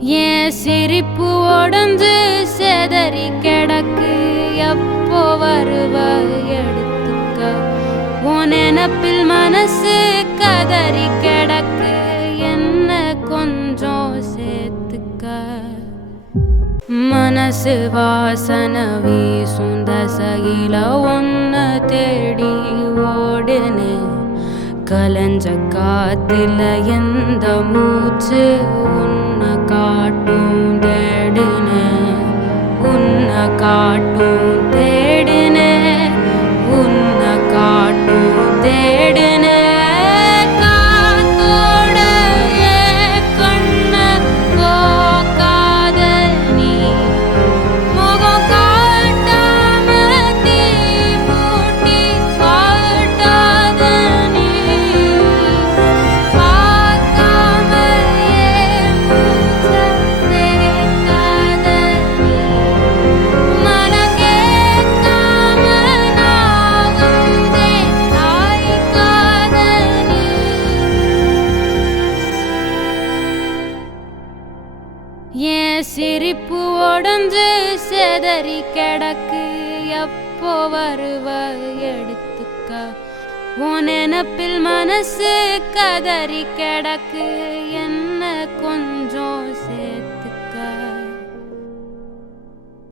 ஏன் சிரிப்பு உடஞ்சு செதறி கிடக்கு, எப்போ வருவ எடுத்துக்க. உன் நினப்பில் மனசு கதறி கிடக்கு, என்ன கொஞ்சம் சேர்த்துக்க. மனசு வாசன வீசும் தசையில ஒன்ன தேடி ஓடுனே. கலஞ்ச காத்துல எந்த மூச்சு உன்னை காட்டும் தேடுனே. உன்னை காட்டும் தேடுனே. உன்னை காட்டும் தேடுனே. காத்தோட கண்ண கோக்காத நீ, முகம் காட்டாம தீ மூட்டி காட்டாத நீ, பார்க்காம மூச்ச சேர்க்காத நீ, மனம் கேட்காம நான் வந்தேன் சாய்க்காத நீ. ஏன் சிரிப்பு உடஞ்சு செதறி கிடக்கு, எப்போ வருவ எடுத்துக்க. உன் நினப்பில் மனசு கதறி கிடக்கு, என்ன கொஞ்சம்